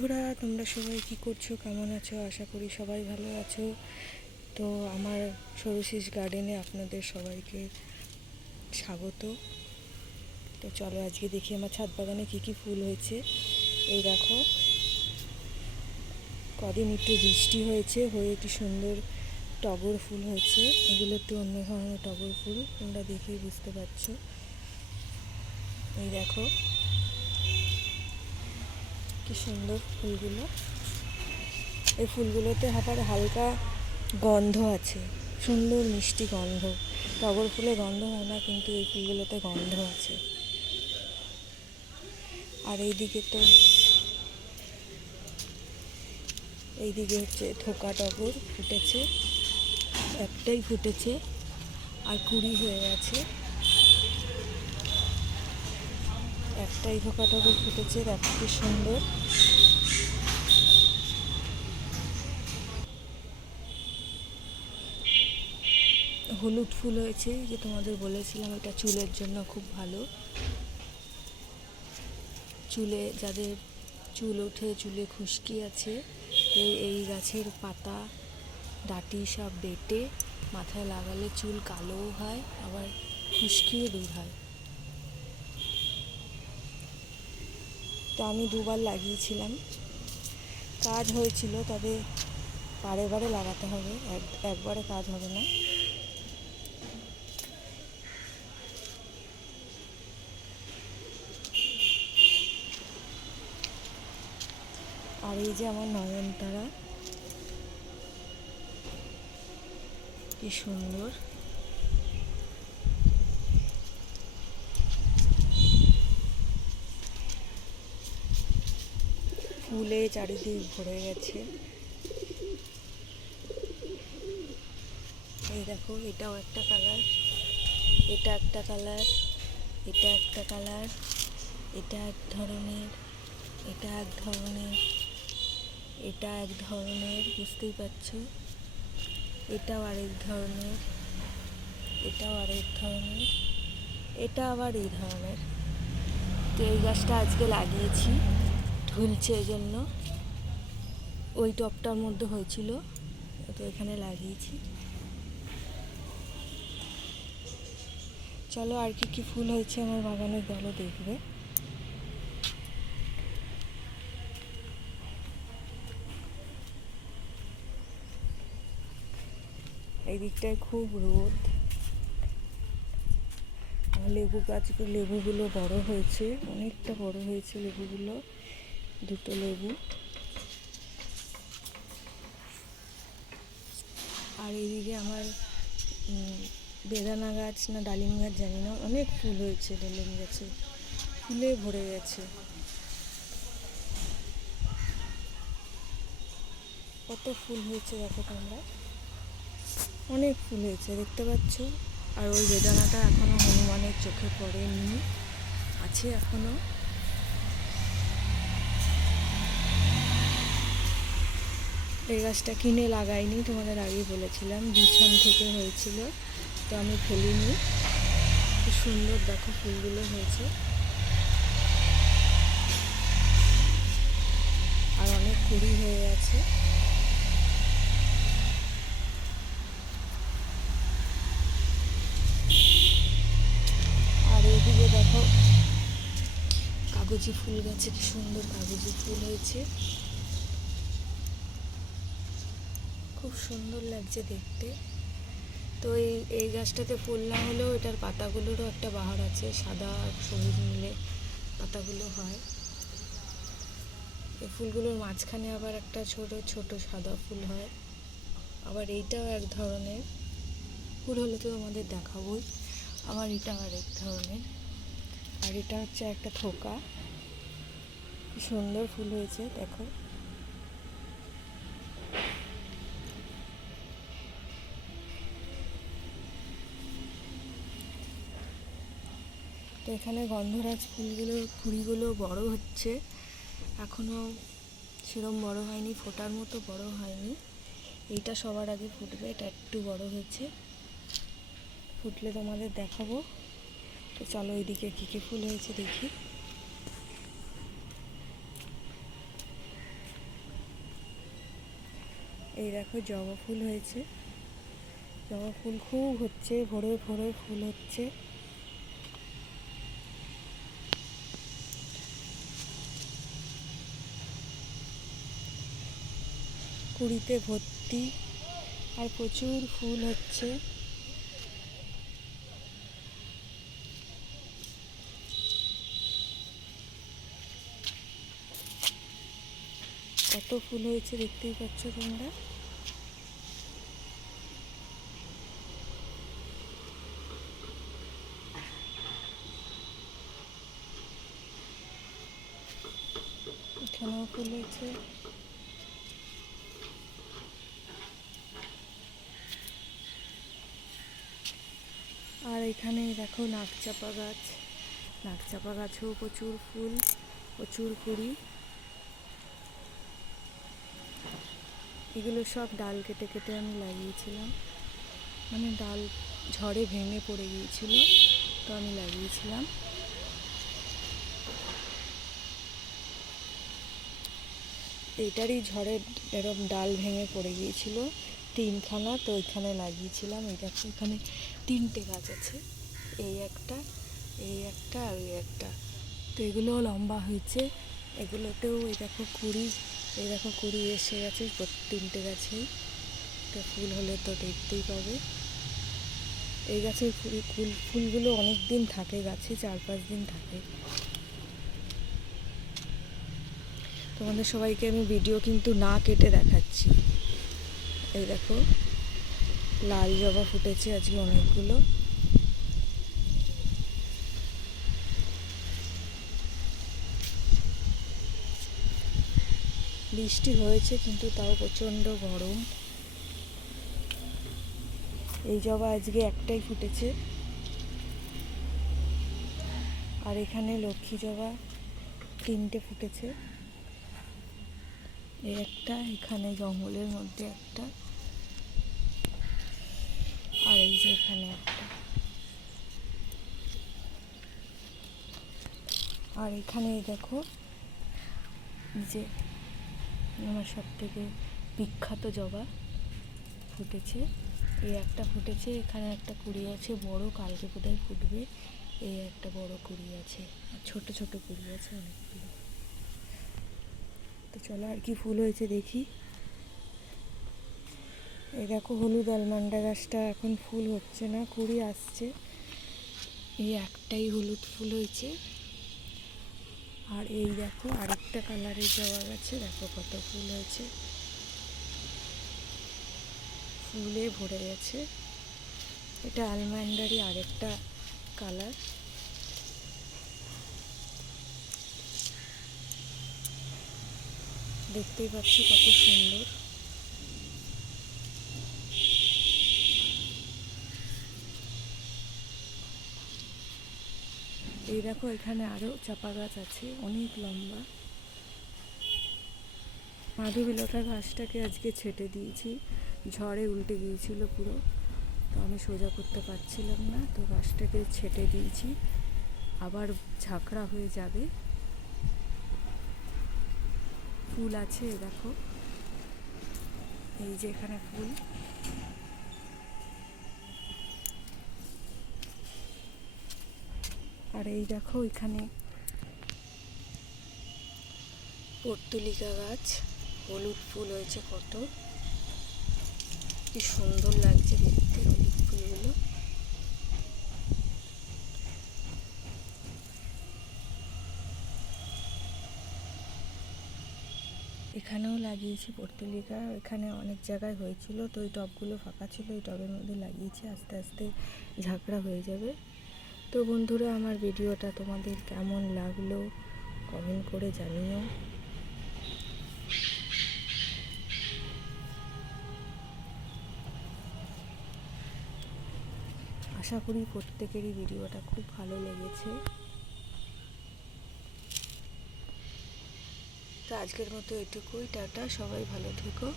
বন্ধুরা, তোমরা সবাই কি করছো, কেমন আছো? আশা করি সবাই ভালো আছো। তো আমার সরুশিস গার্ডেনে আপনাদের সবাইকে স্বাগত। তো চলো আজকে দেখি আমার ছাদ বাগানে কী কী ফুল হয়েছে। এই দেখো, কদিন একটু বৃষ্টি হয়েছে, হয়ে কি সুন্দর টগর ফুল হয়েছে। এগুলো একটু অন্য ধরনের টগর ফুল, তোমরা দেখেই বুঝতে পারছো। এই দেখো কি সুন্দর ফুলগুলো। এই ফুলগুলোতে আবার হালকা গন্ধ আছে, সুন্দর মিষ্টি গন্ধ। টগর ফুলে গন্ধ হয় না, কিন্তু এই ফুলগুলোতে গন্ধ আছে। আর এইদিকে হচ্ছে থোকা টগর ফুটেছে, একটাই ফুটেছে আর কুড়ি হয়ে গেছে। একটাই থোকা টগর ফুটেছে, দেখো কি সুন্দর। হলুদ ফুল হয়েছে, যে তোমাদের বলেছিলাম এটা চুলের জন্য খুব ভালো। চুলে যাদের চুল ওঠে, চুলে খুশকি আছে, এই গাছের পাতা ডাঁটি সব বেটে মাথায় লাগালে চুল কালোও হয়, আবার খুশকিও দূর হয়। তো আমি দুবার লাগিয়েছিলাম, কাজ হয়েছিল, তবে বারে বারে লাগাতে হবে, একবারে কাজ হবে না। আর এই যে আমার নয়নতারা, কি সুন্দর। ফুলে চারিদিক ভরে গেছে। এই দেখো, এটাও একটা কালার, এটা একটা কালার, এটা একটা কালার, এটা এক ধরনের, এটা এক ধরনের, এটা এক ধরনের, বুঝতেই পারছো। এটাও আরেক ধরনের, এটাও আরেক ধরনের, এটা আবার এই ধরনের। তো এই গাছটা আজকে লাগিয়েছি, ঝুলছে এই জন্য। ওই টবটার মধ্যে হয়েছিল, তো এখানে লাগিয়েছি। চলো আর কি কি ফুল হয়েছে আমার বাগানে বলো, দেখবে। এই দিকটায় খুব রোদ। লেবু গাছগুলো, লেবুগুলো বড় হয়েছে, অনেকটা বড় হয়েছে লেবুগুলো, দুটো লেবু। আর এইদিকে আমার বেদানা গাছ না ডালিম গাছ জানি না, অনেক ফুল হয়েছে ডালিম গাছে, ফুলে ভরে গেছে। কত ফুল হয়েছে দেখো তোমরা, অনেক ফুল হয়েছে, দেখতে পাচ্ছ। আর ওই বেদানাটা এখনো হনুমানের চোখে পড়েনি, আছে এখনো। এই গাছটা কিনে লাগাইনি, তোমাদের আগেই বলেছিলাম, বিছন থেকে হয়েছিল, তো আমি ফেলিনি। খুব সুন্দর দেখো ফুলগুলো হয়েছে, আর অনেক কুড়ি হয়ে গেছে। আর এইদিকে দেখো কাগজি ফুল গাছে কি সুন্দর কাগজি ফুল হয়েছে, খুব সুন্দর লাগছে দেখতে। তো এই গাছটাতে ফুল না হলেও এটার পাতাগুলোরও একটা বাহার আছে, সাদা আর সবুজ মিলে পাতাগুলো হয়। এই ফুলগুলোর মাঝখানে আবার একটা ছোট ছোট সাদা ফুল হয়। আবার এইটাও এক ধরনের ফুল, হলে তো তোমাদের দেখাবোই। আবার এটা আরেক ধরনের, আর এটা হচ্ছে একটা থোকা। কি সুন্দর ফুল হয়েছে দেখো। তো এখানে গন্ধরাজ ফুলগুলোর কুড়িগুলো বড় হচ্ছে, এখনও সেরম বড় হয়নি, ফোটার মতো বড় হয়নি। এইটা সবার আগে ফুটবে, এটা একটু বড় হয়েছে, ফুটলে তোমাদের দেখাবো। তো চলো ওইদিকে কী কী ফুল হয়েছে দেখি। এই দেখো জবা ফুল হয়েছে, জবা ফুল খুব হচ্ছে, ভোরে ভোরে ফুল হচ্ছে। কুড়িতে ভর্তি আর প্রচুর ফুল হচ্ছে। কত ফুল হয়েছে দেখতেই পাচ্ছ তোমরা। এখানেও ফুল হয়েছে। আর এখানে দেখো নাকচাপা গাছ, নাকচাপা গাছেও প্রচুর ফুল, প্রচুর কুড়ি। এগুলো সব ডাল কেটে কেটে আমি লাগিয়েছিলাম, মানে ডাল ঝড়ে ভেঙে পড়ে গিয়েছিল, তো আমি লাগিয়েছিলাম। এইটারই ঝড়ে এরকম ডাল ভেঙে পড়ে গিয়েছিল তিনখানা, তো ওইখানে লাগিয়েছিলাম। এই দেখো এখানে তিনটে গাছ আছে, এই একটা, এই একটা আর এই একটা। তো এগুলোও লম্বা হয়েছে, এগুলোতেও এই দেখো কুড়ি, এই দেখো কুড়ি এসে গেছে তিনটে গাছেই। তো ফুল হলে তো দেখতেই পাবে। এই গাছের ফুলগুলো অনেক দিন থাকে গাছে, 4-5 দিন থাকে। তোমাদের সবাইকে আমি ভিডিও কিন্তু না কেটে দেখাচ্ছি। এই দেখো লাল জবা ফুটেছে আজকে অনেকগুলো। বৃষ্টি হয়েছে কিন্তু তাও প্রচণ্ড গরম। এই জবা আজকে একটাই ফুটেছে। আর এখানে লক্ষ্মী জবা তিনটে ফুটেছে, এই একটা, এখানে জঙ্গলের মধ্যে একটা, আর এই যে এখানে একটা। আর এখানে দেখো যে আমার সব থেকে বিখ্যাত জবা ফুটেছে, এই একটা ফুটেছে, এখানে একটা কুড়ি আছে বড়, কালকে বোধহয় ফুটবে। এই একটা বড় কুড়ি আছে, আর ছোট ছোট কুড়ি আছে অনেকগুলো। তো চলো আর কি ফুল হয়েছে দেখি। এই দেখো হলুদ আলমান্ডা গাছটা এখন ফুল হচ্ছে না, কুড়ি আসছে। এই একটাই হলুদ ফুল হয়েছে। আর এই দেখো আরেকটা কালারের জবা গাছে দেখো কত ফুল হয়েছে, ফুলে ভরে গেছে। এটা আলমান্ডারই আরেকটা কালার। দেখতেই পাচ্ছ কত সুন্দর। এই দেখো এখানে আরো চাপা গাছ আছে অনেক লম্বা। মাধবীলতা গাছটাকে আজকে ছেটে দিয়েছি, ঝড়ে উল্টে গিয়েছিল পুরো, তো আমি সোজা করতে পারছিলাম না, তো গাছটাকে ছেটে দিয়েছি, আবার ঝাঁকড়া হয়ে যাবে। ফুল আছে দেখো, এই যে এখানে ফুল। আর এই দেখো এখানে পর্তুলিকা গাছ, হলুদ ফুল হয়েছে কত, কি সুন্দর লাগছে দেখতে হলুদ ফুলগুলো। এখানেও লাগিয়েছি পর্তুলিকা, এখানে অনেক জায়গায় হয়েছিল, তো ওই টবগুলো ফাঁকা ছিল, ওই টবের মধ্যে লাগিয়েছি, আস্তে আস্তে ঝাঁকড়া হয়ে যাবে। তো বন্ধুরা আমার ভিডিওটা তোমাদের কেমন লাগলো কমেন্ট করে জানিও। আশা করি প্রত্যেকেরই ভিডিওটা খুব ভালো লেগেছে। তো আজকের মতো এটুকুই, টাটা, সবাই ভালো থেকো।